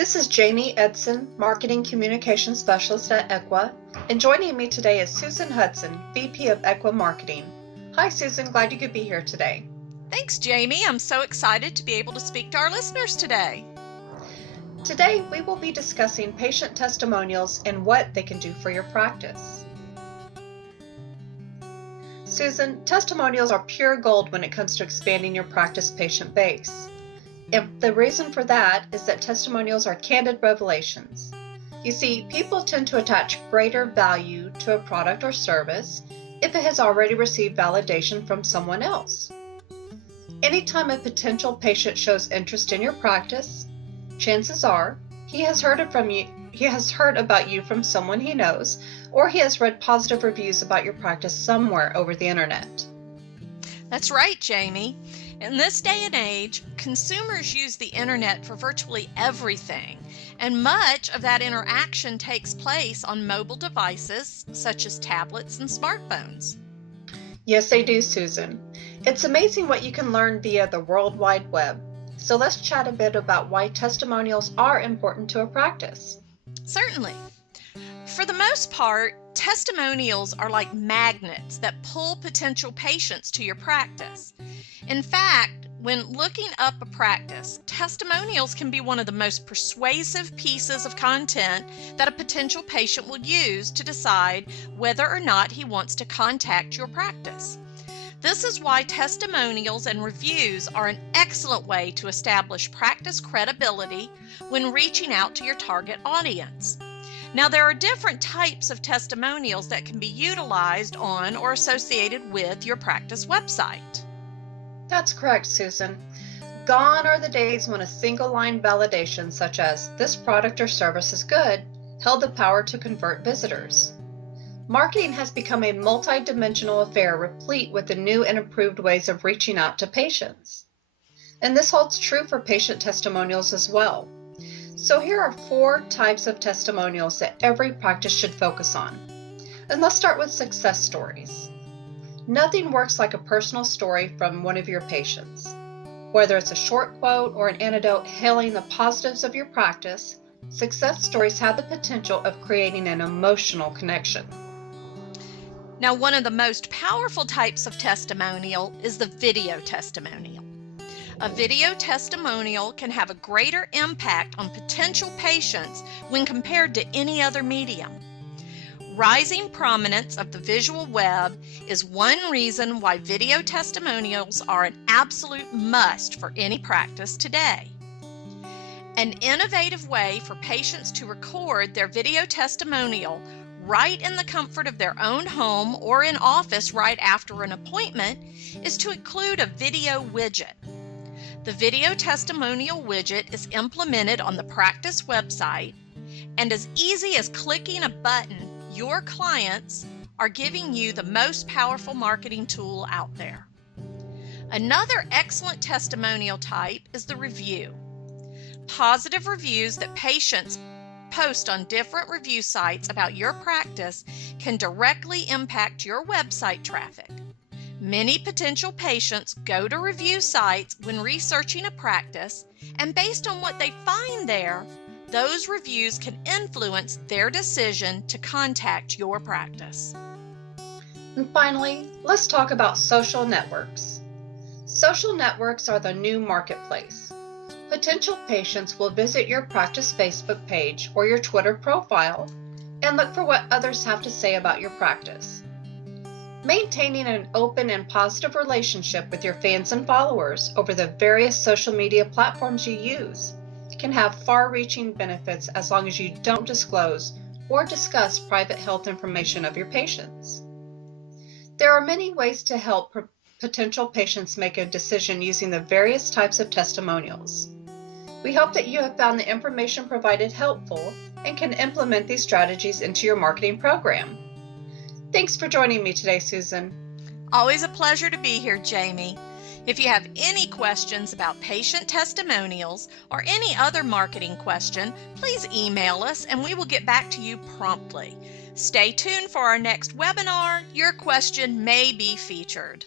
This is Jamie Edson, Marketing Communication Specialist at Equa, and joining me today is Susan Hudson, VP of Equa Marketing. Hi Susan, glad you could be here today. Thanks, Jamie. I'm so excited to be able to speak to our listeners today. Today we will be discussing patient testimonials and what they can do for your practice. Susan, testimonials are pure gold when it comes to expanding your practice patient base. And the reason for that is that testimonials are candid revelations. You see, people tend to attach greater value to a product or service if it has already received validation from someone else. Anytime a potential patient shows interest in your practice, chances are he has heard about you from someone he knows, or he has read positive reviews about your practice somewhere over the internet. That's right, Jamie. In this day and age, consumers use the internet for virtually everything, and much of that interaction takes place on mobile devices such as tablets and smartphones. Yes, they do, Susan. It's amazing what you can learn via the World Wide Web. So let's chat a bit about why testimonials are important to a practice. Certainly. For the most part, testimonials are like magnets that pull potential patients to your practice. In fact, when looking up a practice, testimonials can be one of the most persuasive pieces of content that a potential patient will use to decide whether or not he wants to contact your practice. This is why testimonials and reviews are an excellent way to establish practice credibility when reaching out to your target audience. Now, there are different types of testimonials that can be utilized on or associated with your practice website. That's correct, Susan. Gone are the days when a single line validation such as "this product or service is good" held the power to convert visitors. Marketing has become a multi-dimensional affair replete with the new and improved ways of reaching out to patients. And this holds true for patient testimonials as well. So here are 4 types of testimonials that every practice should focus on. And let's start with success stories. Nothing works like a personal story from one of your patients. Whether it's a short quote or an anecdote hailing the positives of your practice, success stories have the potential of creating an emotional connection. Now, one of the most powerful types of testimonial is the video testimonial. A video testimonial can have a greater impact on potential patients when compared to any other medium. Rising prominence of the visual web is one reason why video testimonials are an absolute must for any practice today. An innovative way for patients to record their video testimonial right in the comfort of their own home or in office right after an appointment is to include a video widget. The video testimonial widget is implemented on the practice website, and as easy as clicking a button, your clients are giving you the most powerful marketing tool out there. Another excellent testimonial type is the review. Positive reviews that patients post on different review sites about your practice can directly impact your website traffic. Many potential patients go to review sites when researching a practice, and based on what they find there, those reviews can influence their decision to contact your practice. And finally, let's talk about social networks. Social networks are the new marketplace. Potential patients will visit your practice Facebook page or your Twitter profile and look for what others have to say about your practice. Maintaining an open and positive relationship with your fans and followers over the various social media platforms you use can have far-reaching benefits as long as you don't disclose or discuss private health information of your patients. There are many ways to help potential patients make a decision using the various types of testimonials. We hope that you have found the information provided helpful and can implement these strategies into your marketing program. Thanks for joining me today, Susan. Always a pleasure to be here, Jamie. If you have any questions about patient testimonials or any other marketing question, please email us and we will get back to you promptly. Stay tuned for our next webinar. Your question may be featured.